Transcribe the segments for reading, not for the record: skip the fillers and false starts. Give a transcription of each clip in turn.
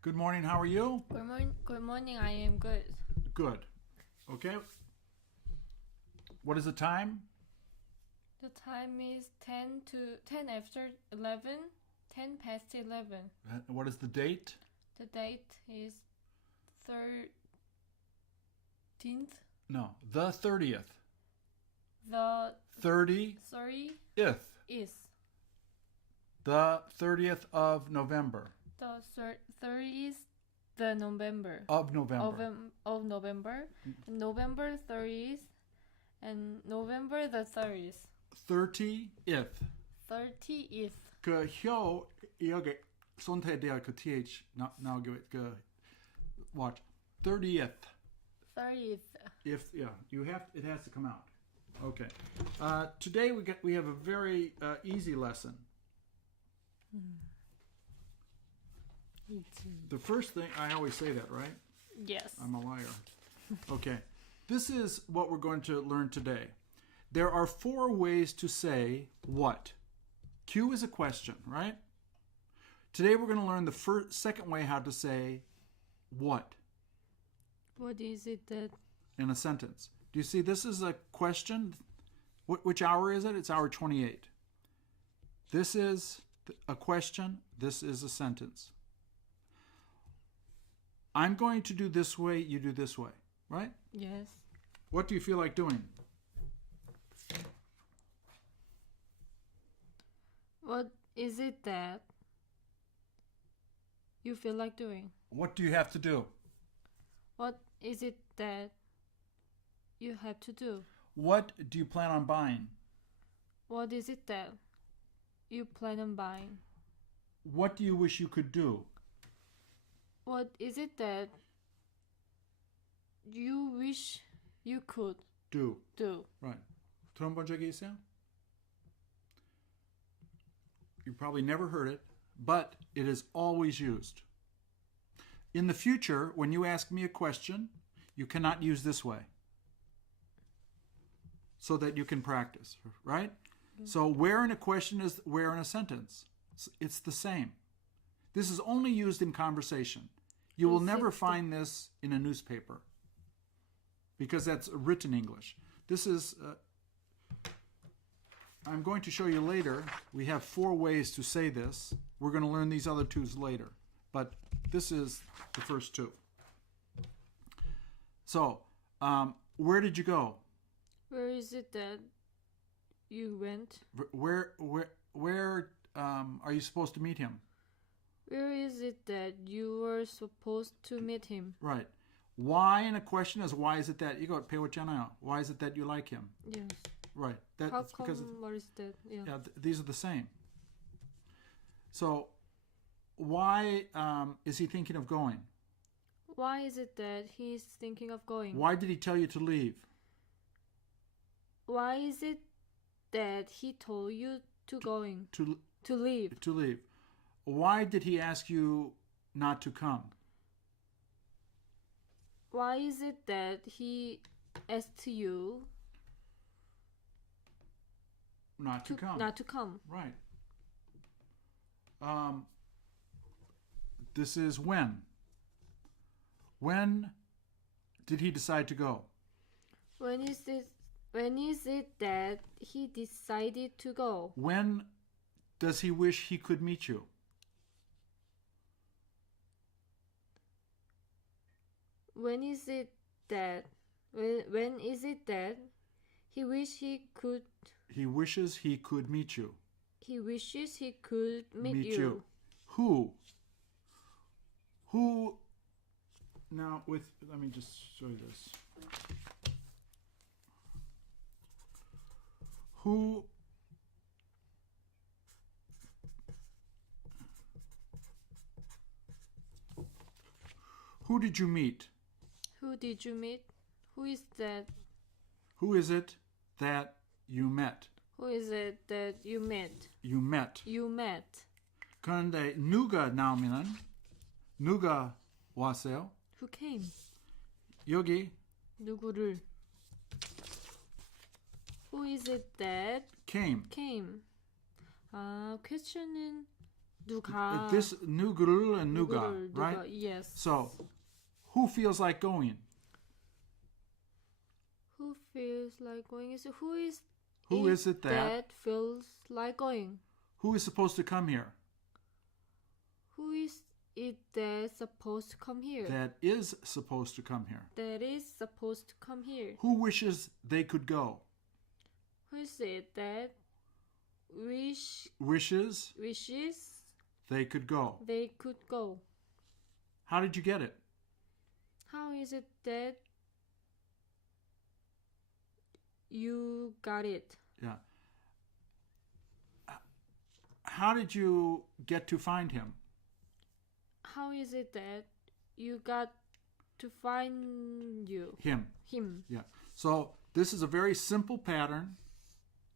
Good morning. How are you? Good morning. I am good. Good. Okay. What is the time? The time is 10 after 11, 10 past 11. What is the date? The date is 13th. No, the 30th. The 30th. 30th is The 30th of November. the 30th the November Of November. of November. November 30th and November the 30th. 30th. 30th. 그 혀 여기 손에 대한 그 th 나오게 그 watch 30th. 30th. If you have it has to come out. Okay. Today we have a very easy lesson. The first thing I always say that, right? Yes. I'm a liar. Okay. This is what we're going to learn today. There are 4 ways to say what. Q is a question, right? Today we're going to learn the second way how to say what What is it that in a sentence. Do you see this is a question? Which hour is it? It's hour 28. This is a question. This is a sentence. I'm going to do this way, you do this way, right? Yes. What do you feel like doing? What is it that you feel like doing? What do you have to do? What is it that you have to do? What do you plan on buying? What is it that you plan on buying? What do you wish you could do? What is it that you wish you could Do. do? Right. 들어본 적이 있어요? You probably never heard it, but it is always used. In the future, when you ask me a question, you cannot use this way so that you can practice, right? So where in a question is where in a sentence. It's the same. This is only used in conversation. You will never find this in a newspaper because that's written English. This is, I'm going to show you later. We have 4 ways to say this. We're going to learn these other 2 later. But this is the first 2. So, where did you go? Where is it that you went? Where are you supposed to meet him? Where is it that you were supposed to meet him? Right. Why in a question is why is it that 이거 배웠잖아요. Why is it that you like him? Yes. Right. How That's come? because What is that? Yeah. these are the same. So, why is he thinking of going? Why is it that he's thinking of going? Why did he tell you to leave? Why is it that he told you to going To leave? to leave. Why did he ask you not to come? Why is it that he asked you Not to come. not to come? Right. This is when. When did he decide to go? When is it that he decided to go? When does he wish he could meet you? When is it that he wishes he could He wishes he could meet you. meet you? Who? Now let me just show you this. Who did you meet? Who did you meet? Who is that? Who is it that you met? Who is it that you met? You met. You met. 그런데 누가 나오면은 누가 왔어요? Who came? 여기 누구를? Who is it that came. came? question은 누가. This 누구를 and 누가, 누구를, right? 누가, yes. So, who feels like going? Who feels like going is Who is it that? feels like going? Who is supposed to come here? Who is it that's supposed to come here? That is supposed to come here. That is supposed to come here. Who wishes they could go? Who is it that Wishes they could go. they could go? How did you get it? How is it that you got it? Yeah. How did you get to find him? How is it that you got to find Him. him? Yeah. So this is a very simple pattern.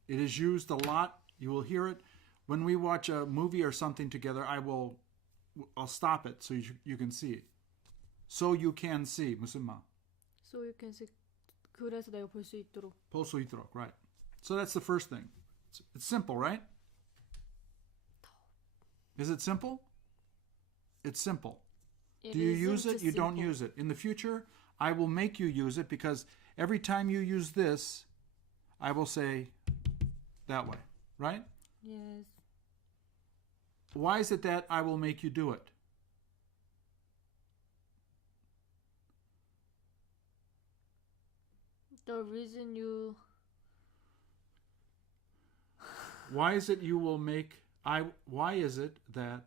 It is used a lot. You will hear it when we watch a movie or something together. I'll stop it so you can see. So you can see. 무슨 말? So you can see. 그래서 내가 볼 수 있도록. 볼 수 있도록. Right. So that's the first thing. It's simple, right? Is it simple? It's simple. Do you use it? You don't use it. In the future, I will make you use it because every time you use this, I will say that way, right? Yes. Why is it that I will make you do it? The reason you. Why is it you will make why is it that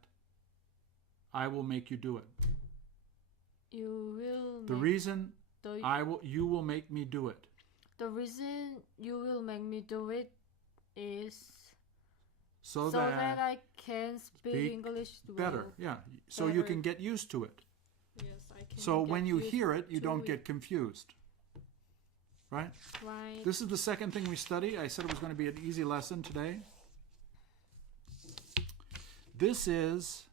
I will make you do it? You will. The reason you will make me do it. The reason you will make me do it is so that I can speak English better. Yeah. So you can get used to it. Yes, I can. So when you hear it, you don't get confused. Right? Right. This is the second thing we study. I said it was going to be an easy lesson today. This is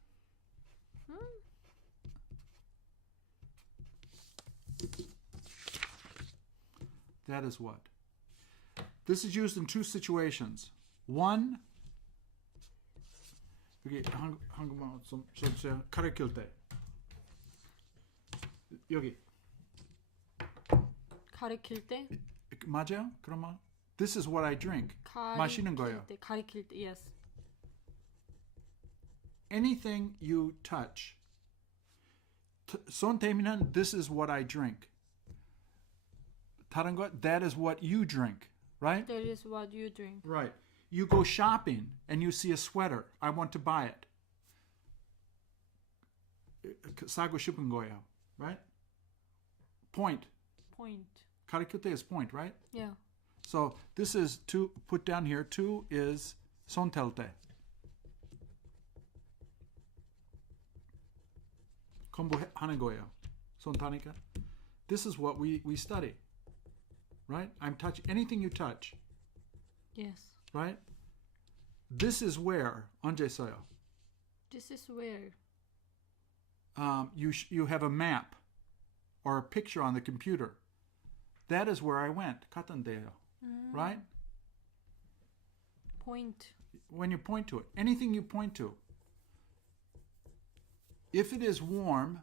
that is what? This is used in two situations. One, 여기 한국말 좀 써주세요. 가르칠 때. 여기. 가르칠 때? 맞아요? 그런 말? This is what I drink. 마시는 거예요. 가르칠 때, yes. Anything you touch. 손 대면 this is what I drink. 다른 것, that is what you drink, right? That is what you drink. Right. You go shopping and you see a sweater. I want to buy it. 사고 싶은 거예요, right? Point. 가르칠 때 is point, right? Yeah. So this is to put down here. To is 손 뗄 때. 공부하는 거예요. 손 타니까. This is what we study. Right? I'm touching anything you touch. Yes. Right? This is where 언제 써요? This is where you have a map or a picture on the computer. That is where I went. 갔던데요. Right? Point. When you point to it, anything you point to. If it is warm,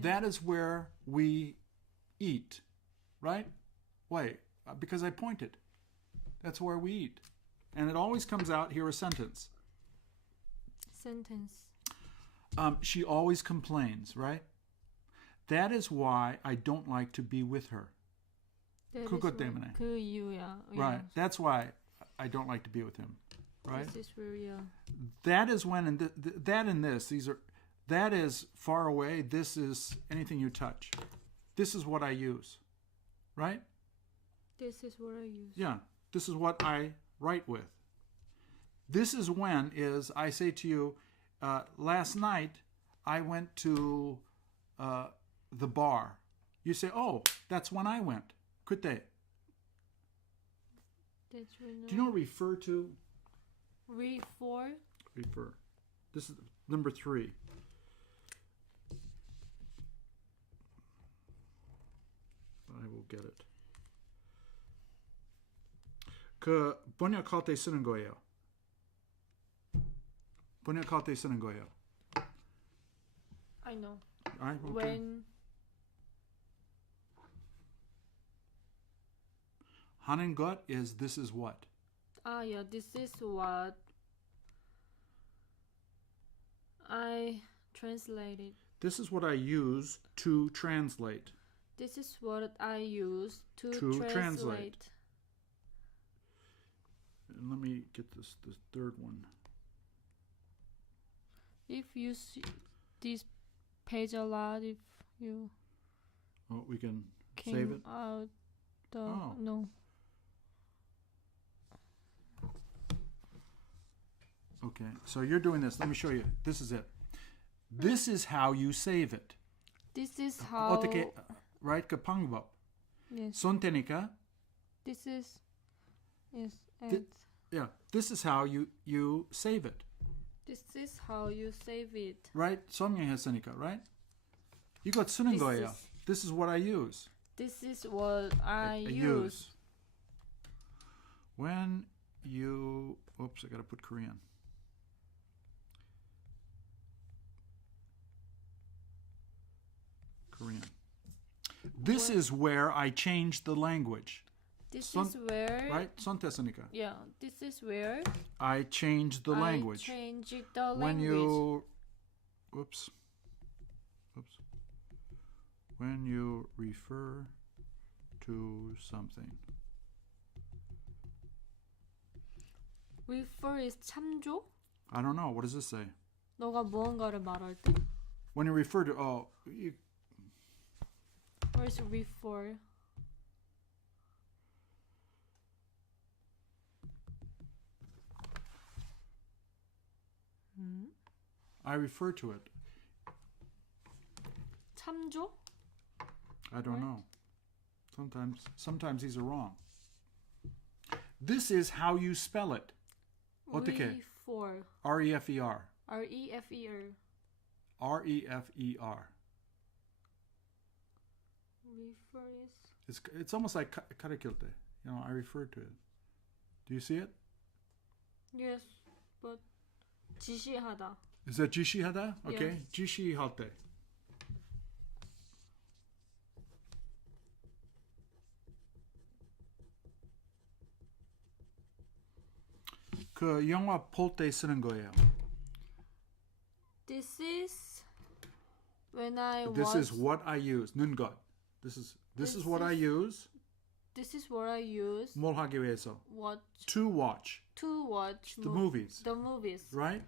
that is where we eat. Right? Why? Because I pointed. That's where we eat. And it always comes out here a sentence. She always complains, right? That is why I don't like to be with her. 그것 때문에. 그 이유야. Right. That's why I don't like to be with him. Right? This is where, yeah. That is when, and that and this, that is far away. This is anything you touch. This is what I use. Right? This is what I use. Yeah. This is what I write with. This is when is, I say to you, last night I went to the bar. You say, oh, that's when I went. 그때. That's when. Do you know what refer to? Refer. This is number 3. I will get it. 그 번역할 때 쓰는 거예요. 번역할 때 쓰는 거예요. I know. Alright, okay. When 하는 것 is this is what. yeah, this is what I translated. This is what I use to translate. This is what I use to translate. And let me get this third one. If you see this page a lot, if you We can came save it. out the Oh. no. Okay, so you're doing this. Let me show you. This is it. This is how you save it. This is how. 어떻게, right? 그 방법. Yes. 손 대니까. This is. Yes. And Thi- Yeah, this is how you save it. this is how you save it. Right? 설명했으니까, right? 이거 쓰는 This 거예요. is- This is what I use. This is what I use. use. When you... Oops, I got to put Korean. Korean. This is where I change the language. This 손- is where. Right? 선택했으니까. Yeah. This is where I change the language. I change the When language. you... Oops. When you refer to something. Refer is 참조. I don't know. What does this say? 너가 무언가를 말할 때. When you refer to... Where's refer? I refer to it. 참조? I don't What? know. Sometimes these are wrong. This is how you spell it. 어떻게? Refer. R-E-F-E-R. R-E-F-E-R. R-E-F-E-R. Refer is. It's almost like karekilte. You know, I refer to it. Do you see it? Yes, but 지시하다. Is that 지시하다? Okay. Yes. 지시할 때. 그 영화 볼 때 쓰는 거예요. This is when I This watch. is what I use. 눈것. This is what I use. This is what I use. 뭘 하기 위해서? Watch To watch to watch the movies. The movies. Right?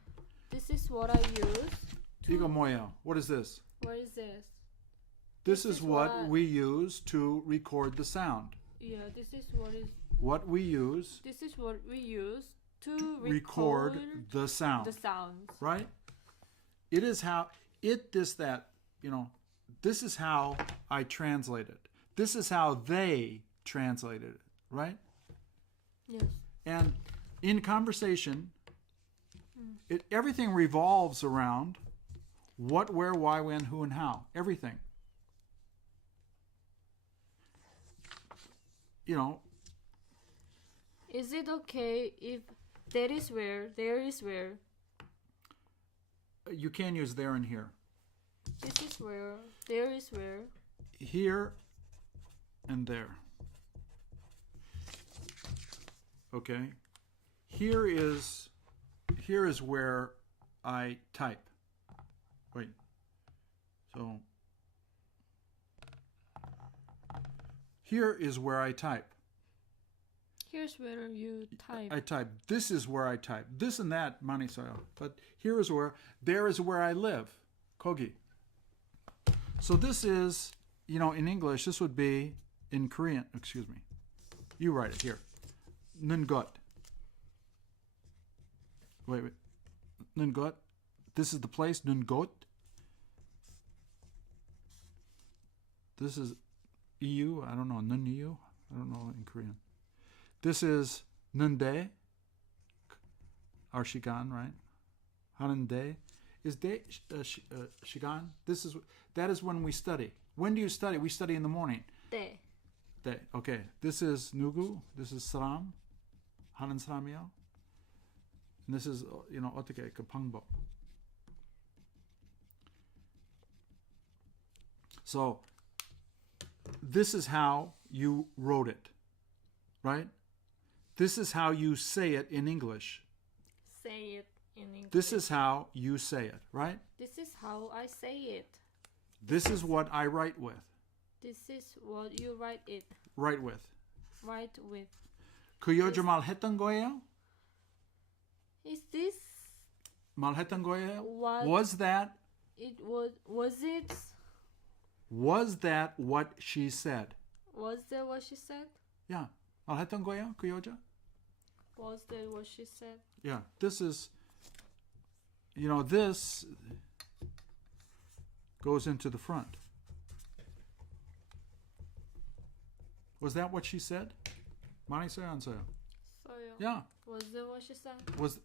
This is what I use. 이거 뭐예요? What is this? What is this? This is what we use to record the sound. Yeah, this is what is. What we use This is what we use to record the sound. the sounds. Right? It is how this that, you know, this is how I translate it. This is how they translated it, right? Yes. And in conversation, everything revolves around what, where, why, when, who, and how. Everything. You know, Is it okay if that is where, there is where, you can use there and here. this is where, there is where? Here and there. Okay. Here is where I type. Wait. So here is where I type. Here's where you type. I type. This is where I type. This and that, manisayo. But here is where, there is where I live. Kogi. So this is, you know, in English, this would be, in Korean, excuse me. You write it here. Nungot. Wait. Nungot. This is the place, Nungot. This is EU. I don't know. Nun-EU. I don't know in Korean. This is Nunde. Our Shigan, right? Hanande. Is de Shigan? That is when we study. When do you study? We study in the morning. 때. 네. Okay. This is Nugu. This is Saram. 하는 사람이요. And this is, 어떻게 그 방법. So this is how you wrote it, right? This is how you say it in English. Say it in English. This is how you say it, right? This is how I say it. This is what I write with. This is what you write it. Write with. Write with. 그 여자 말했던 거예요? Is this 말했던 거예요? what Was that it was it? Was that what she said? Was that what she said? Yeah. 말했던 거예요? 그 여자? Was that what she said? Yeah. This is, this goes into the front. Was that what she said? 많이 써요, 안 써요? 써요. Yeah. Was that what she said? Was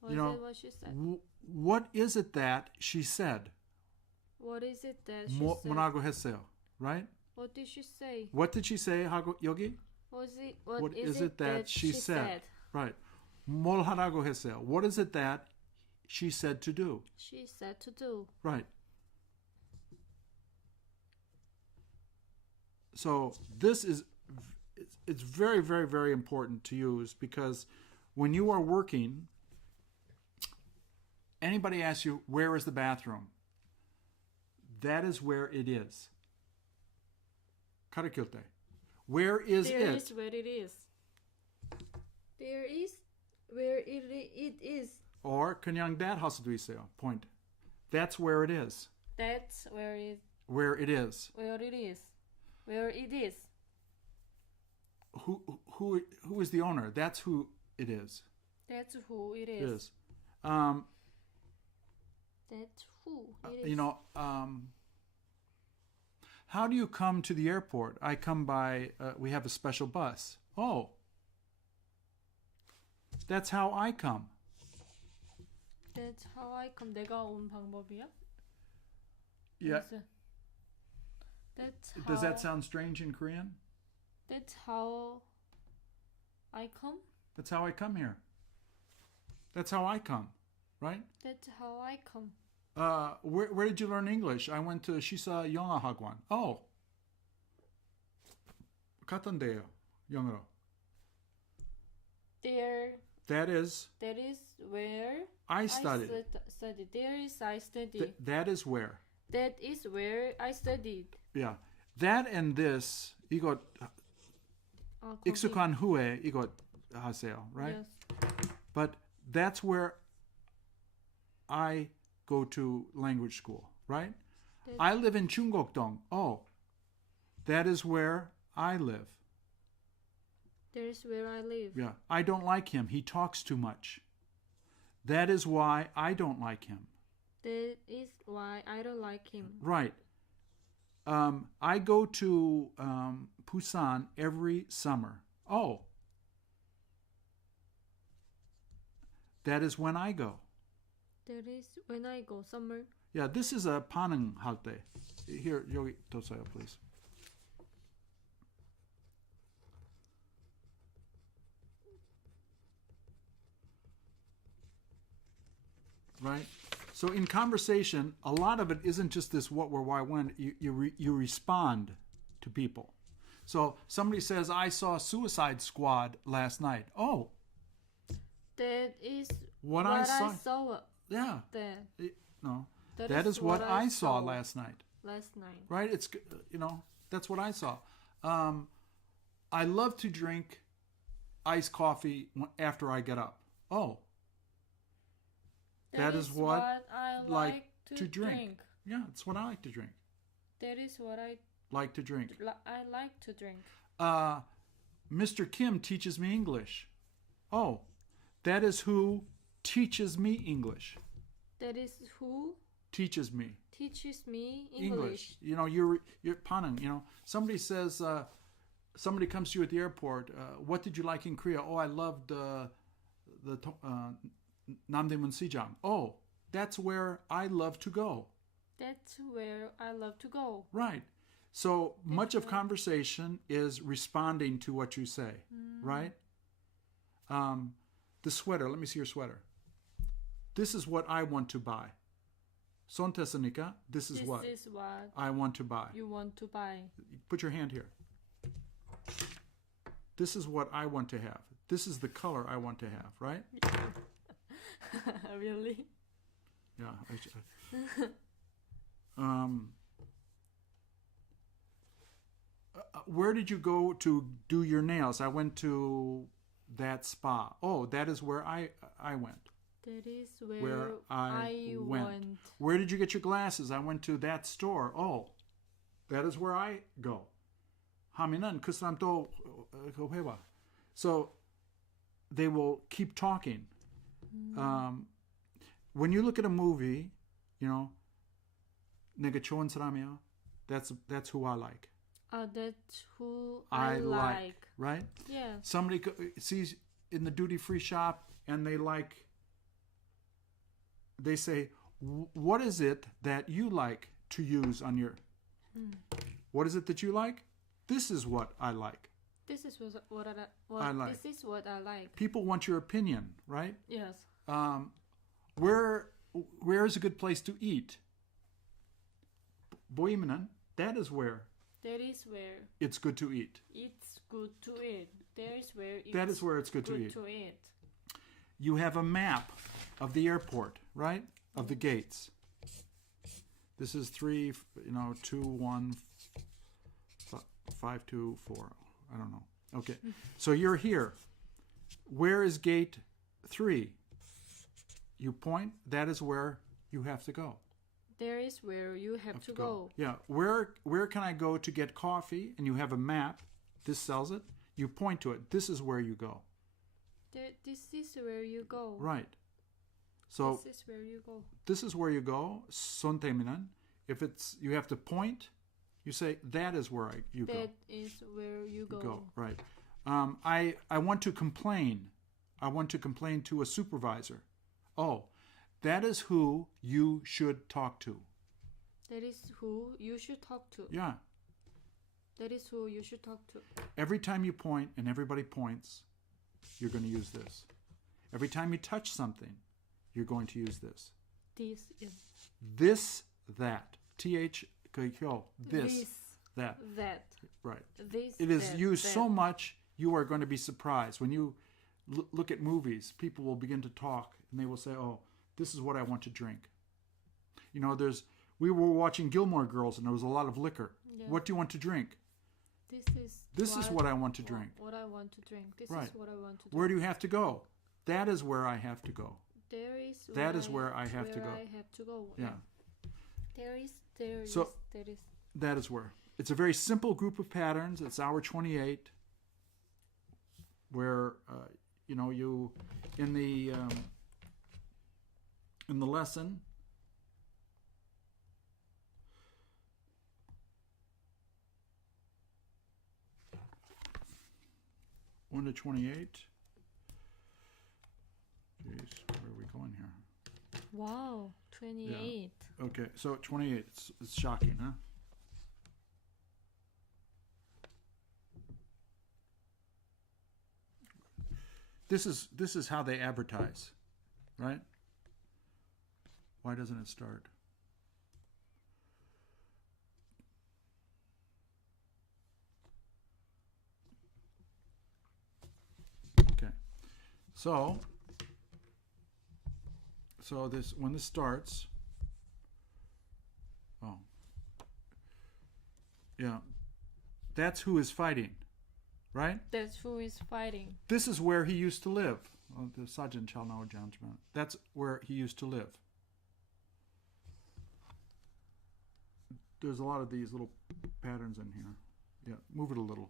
Was that what she said? what is it that she said? What is it that she said? 뭐라고 했어요? Right? What did she say? What did she say? 하고 여기? What is it that she said? Right. 뭘 하라고 했어요? What is it that she said to do? She said to do. Right. So this is, it's very, very, very important to use, because when you are working, anybody asks you, where is the bathroom? That is where it is. 가르칠 때. Where is There it? is where it is. There is where it is. Or 그냥 that 할 수도 있어요. Point. That's where it is. That's where it Where it is. where it is. Where it is. Who is the owner? That's who it is. That's who it It is. is. That's who it is. How do you come to the airport? I come by, we have a special bus. Oh, that's how I come. That's how I come. 내가 온 방법이야? Yeah. That's how. Does that sound strange in Korean? That's how I come. That's how I come here. That's how I come, right? That's how I come. Where did you learn English? I went to 시사 영어 학원. Oh. 갔던데요, 영어로. There. That is where I studied. studied. There is I studied. That is where. That is where I studied. Yeah. That and this, 이거 거기. 익숙한 후에 이거 하세요, right? Yes. But that's where I go to language school, right? I live in Chungokdong. Oh, that is where I live. There's where I live. Yeah. I don't like him. He talks too much. That is why I don't like him. That is why I don't like him. Right. I go to Busan every summer. Oh. That is when I go. That is when I go summer. Yeah, this is a 반응할 때. Here, 여기 더 써요, please. Right? So in conversation, a lot of it isn't just this what, where, why, when. You respond to people. So somebody says, I saw Suicide Squad last night. Oh. That is what I saw. Yeah. No. That is what I saw last night. Last night. Right? It's, that's what I saw. I love to drink iced coffee after I get up. Oh. That is what I like to drink. Yeah, it's what I like to drink. That is what I like to drink. I like to drink. Mr. Kim teaches me English. Oh, that is who teaches me English. That is who teaches me English. You're 반응. Somebody says, somebody comes to you at the airport. What did you like in Korea? Oh, I loved the 남대문 시장. Oh, that's where I love to go. That's where I love to go. Right. So much of conversation is responding to what you say, right? The sweater. Let me see your sweater. This is what I want to buy. Sontesanika, this is what I want to buy. You want to buy. Put your hand here. This is what I want to have. This is the color I want to have, right? Really? Yeah. Where did you go to do your nails? I went to that spa. Oh, that is where I went. That is where I went. Where did you get your glasses? I went to that store. Oh, that is where I go. 하면은 그 사람도 그거 해봐. So they will keep talking. When you look at a movie, you know, 내가 좋은 사람이야. That's who I like. That's who I like. Right? Yeah. Somebody sees in the duty-free shop and they say, what is it that you like to use on your... What is it that you like? This is what I like. This is what I like. This is what I like. People want your opinion, right? Yes. Where is a good place to eat? 보이면은, that is where. That is where. It's good to eat. It's good to eat. That is where it's good to eat. You have a map of the airport, right? Of the gates. This is 3, 2, 1, 5, 2, 4. I don't know. Okay. So you're here. Where is gate 3? You point. That is where you have to go. There is where you have to go. Yeah. Where can I go to get coffee? And you have a map. This sells it. You point to it. This is where you go. This is where you go. Right. So this is where you go. This is where you go. 손대면은. If it's you have to point, you say that is where you go. That is where you go. Right. I want to complain. I want to complain to a supervisor. Oh, that is who you should talk to. That is who you should talk to. Yeah. That is who you should talk to. Every time you point and everybody points, you're going to use this. Every time you touch something, you're going to use this. This, that. This, that. That. Right. This, it is that, used that. so much, you are going to be surprised. When you look at movies, people will begin to talk and they will say, oh, this is what I want to drink. You know, we were watching Gilmore Girls and there was a lot of liquor. Yeah. What do you want to drink? This is what I want to drink. What I want to drink. This right. is what I want to drink. Where do you have to go? That is where I have to go. That is where I have to go. I have to go. Yeah. That is where. It's a very simple group of patterns. It's hour 28, where you in the lesson. One to 28. Jeez, where are we going here? Wow, 28. Yeah. Okay, so 28. It's shocking, huh? This is how they advertise, right? Why doesn't it start? Okay. So this when this starts, oh. Yeah. That's who is fighting. Right? That's who is fighting. This is where he used to live. That's where he used to live. There's a lot of these little patterns in here. Yeah, move it a little.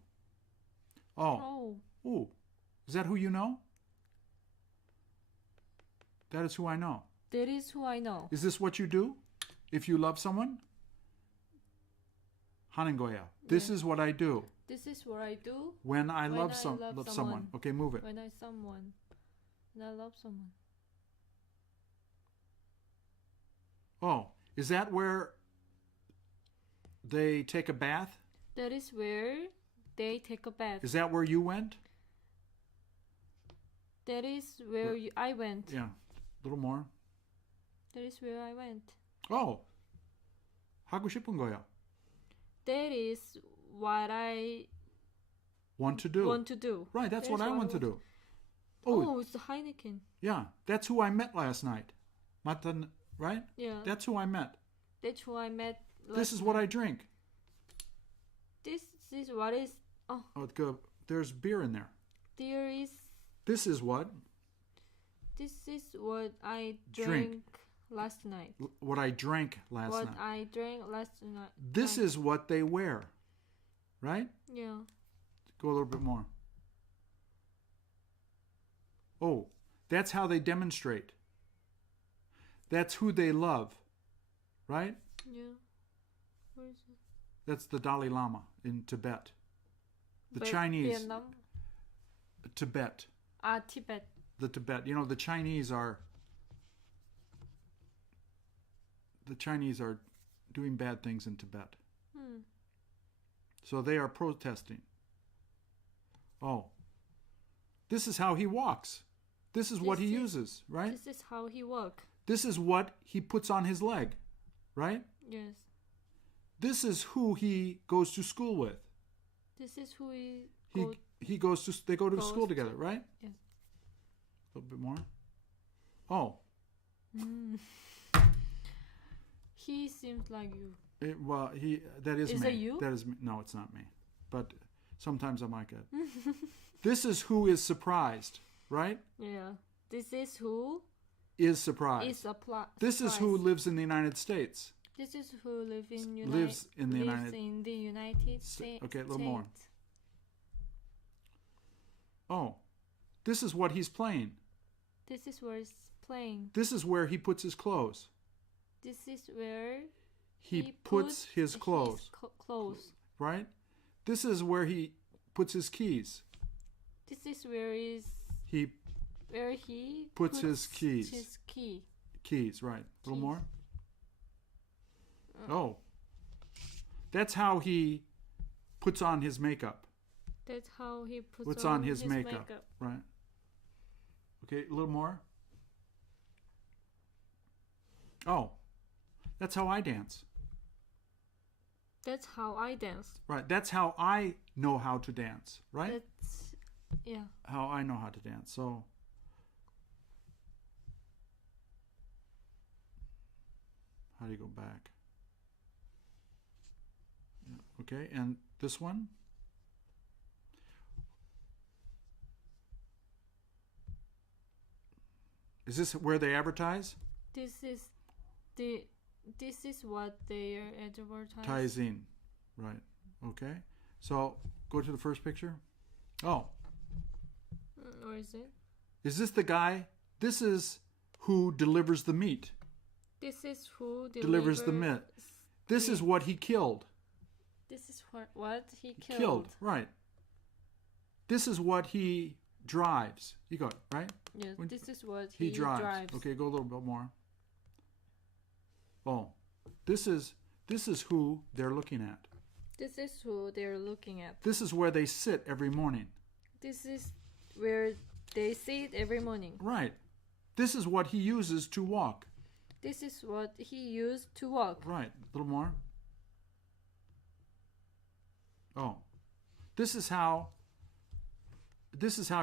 Oh. Ooh. Is that who you know? That is who I know. That is who I know. Is this what you do? If you love someone? 하는 거야. This is what I do. This is what I do when I love someone. Okay, move it. When I love someone. Oh, is that where they take a bath? That is where they take a bath. Is that where you went? That is where I went. Yeah. A little more. That is where I went. Oh. 하고 싶은 거야. That is what I Want to do. want to do. Right, that's That what is I want to do. Oh, it's Heineken. Yeah, that's who I met last night. Matan, right? Yeah. That's who I met. That's who I met. This is what I drink. This is what is. Oh, there's beer in there. there is. This is what? This is what I Drink. drank last night. What I drank last What night. I drank last night. This is what they wear. Right? Yeah. Go a little bit more. Oh, that's how they demonstrate. That's who they love. Right? Yeah. Where is it? That's the Dalai Lama in Tibet. The But Chinese. Vietnam. Tibet. Tibet. The Tibet. You know, the Chinese are doing bad things in Tibet. So they are protesting. Oh. This is how he walks. This is what he uses, right? This is how he walks. This is what he puts on his leg, right? Yes. This is who he goes to school with. This is who He goes to they go to goes school to- together, right? Yes. A little bit more. Oh. He seems like you. That is Is me. it you? That is me. No, it's not me. But sometimes I might get. This is who is surprised, right? Yeah. This is who Is surprised. is This is who lives in the United States. This is who Lives in the United States. Okay, a little more. Oh. This is what he's playing. This is where he's playing. This is where he puts his clothes. This is where He puts his clothes. Clothes. Right? This is where he puts his keys. This is where He he puts his keys. His key. Keys, right. A little Keys. more. Oh. That's how he puts on his makeup. That's how he puts Puts on his makeup. Right. Okay, a little more. Oh. That's how I dance. That's how I dance. Right. That's how I know how to dance, right? That's yeah. How I know how to dance. So how do you go back? Yeah, okay, and this one? Is this where they advertise? This is what they are advertising. Ties in. Right. Okay. So go to the first picture. Oh. Or is it? Is this the guy? This is who delivers the meat. This is who Delivers the meat. This is what he killed. This is what he killed. Right. This is what he drives. You got it, right? Yes, When this is what he he drives. Okay, go a little bit more. Oh. This is who they're looking at. This is who they're looking at. This is where they sit every morning. This is where they sit every morning. Right. This is what he uses to walk. This is what he used to walk. Right. A little more. Oh. This is how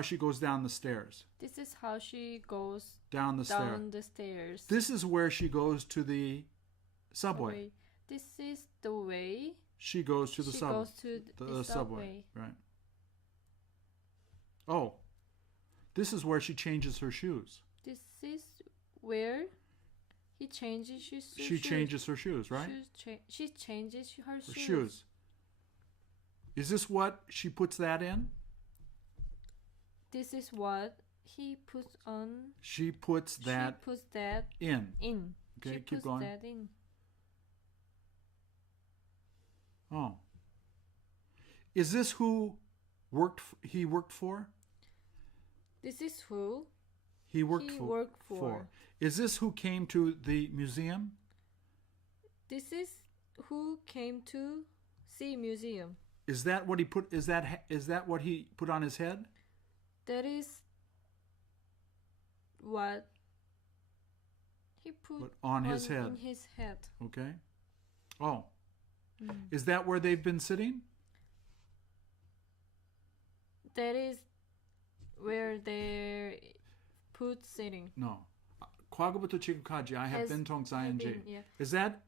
she goes down the stairs. This is how she goes Down the down the stairs. This is where she goes to the subway. This is the way She goes to the she subway. goes to the subway. Right. Oh. This is where she changes her shoes. This is where he changes his shoes. She changes her shoes, right? She changes her Her shoes. shoes. Is this what she puts that in? This is what he puts on. She puts that She puts that in. in. Okay, she keep puts going. that in. Oh. Is this who he worked for? This is who He worked he for. worked for. Is this who came to the museum? This is who came to see museum. Is that what he put? Is that what he put on his head? That is what he put But on his head. in his head. Okay. Oh. Is that where they've been sitting? That is where they put sitting. No. 과거부터 지금까지 I have Has- been 통사 have ing. been, yeah. Is that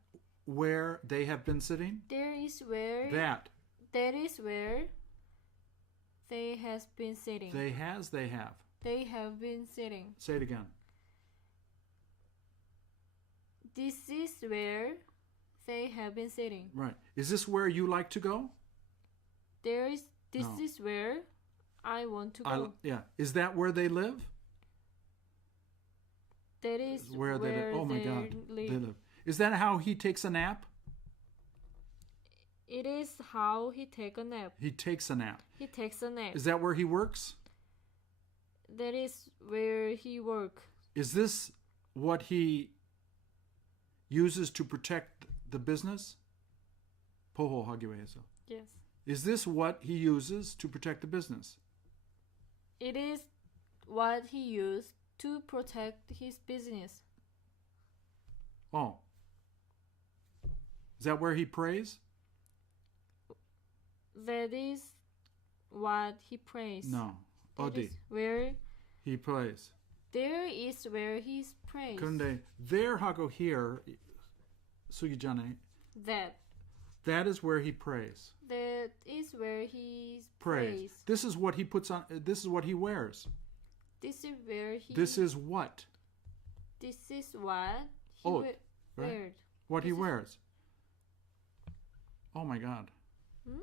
where they have been sitting? There is where That. That is where they has been sitting. They have. They have been sitting. Say it again. This is where they have been sitting. Right. Is this where you like to go? This No. is where I want to go. Yeah. Is that where they live? That is Where they live. Oh my God. live. They live. Is that how he takes a nap? It is how he take a nap. He takes a nap. He takes a nap. Is that where he works? That is where he work. Is this what he uses to protect the business? 보호하기 위해서. Yes. Is this what he uses to protect the business? It is what he used to protect his business. Oh. Is that where he prays? That is what he prays. No. That 어디? is where He prays. there is where he prays. 그런데 there 하고 here 쓰기 전에 That is where he prays. that is where he Prays. prays. This is what he puts on. This is what he wears. This is where he. This is what? This is what he Oh, wears. right. What he This is- wears. Oh my God. Hmm?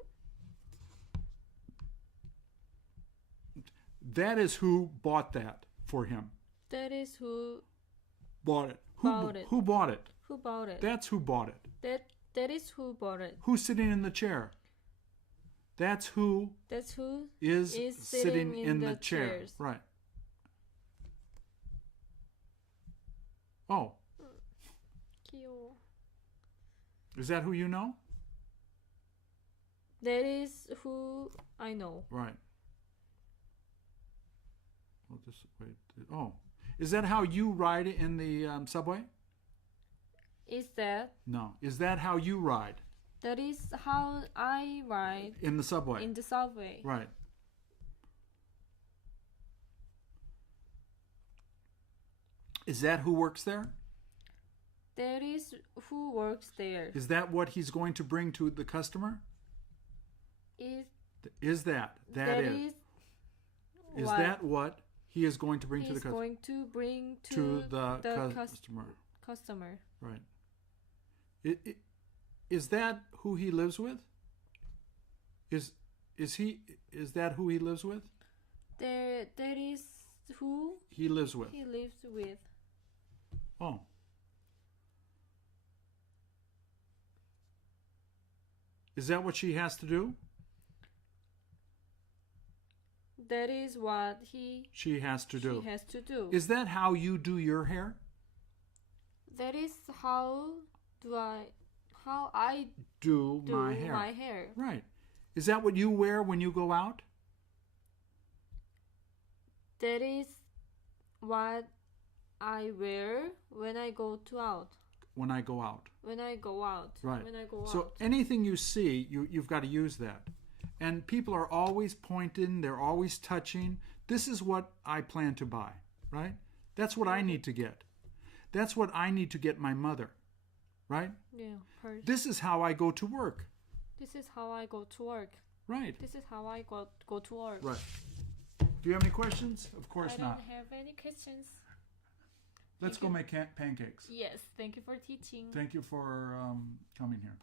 That is who bought that for him. That is who Bought it. Bought it. Who bought it? who bought it. That's who bought it. That is who bought it. Who's sitting in the chair? That's who That's who is is sitting sitting in in the the chair. chairs. Right. Oh, 귀여워. is that who you know? That is who I know. Right. Well, this wait. Oh, is that how you ride in the subway? Is that No. Is that how you ride that is how I ride in the subway? in the subway. Right. Is that who works there? That is who works there. Is that what he's going to bring to the customer? Is That that is. Is what that what he is going to bring to the he's customer? going to bring To the cus- customer. customer. Right. Is that who he lives with? Is that who he lives with? That is who He lives with. he lives with. Oh. Is that what she has to do? That is what She has to do. she has to do. Is that how you do your hair? That is how I Do do my hair. my hair. Right. Is that what you wear when you go out? That is what I wear when I go out. When I go out. When I go out. Right. When I go So out. anything you see, you've got to use that. And people are always pointing, they're always touching. This is what I plan to buy, right? That's what I need to get. That's what I need to get my mother, right? Yeah. This is how I go to work, This is how I go to work. right? This is how I go to work. Right. Do you have any questions? Of course I don't not. have any questions. Let's Thank go you. make pancakes. Yes, thank you for teaching. Thank you for coming here.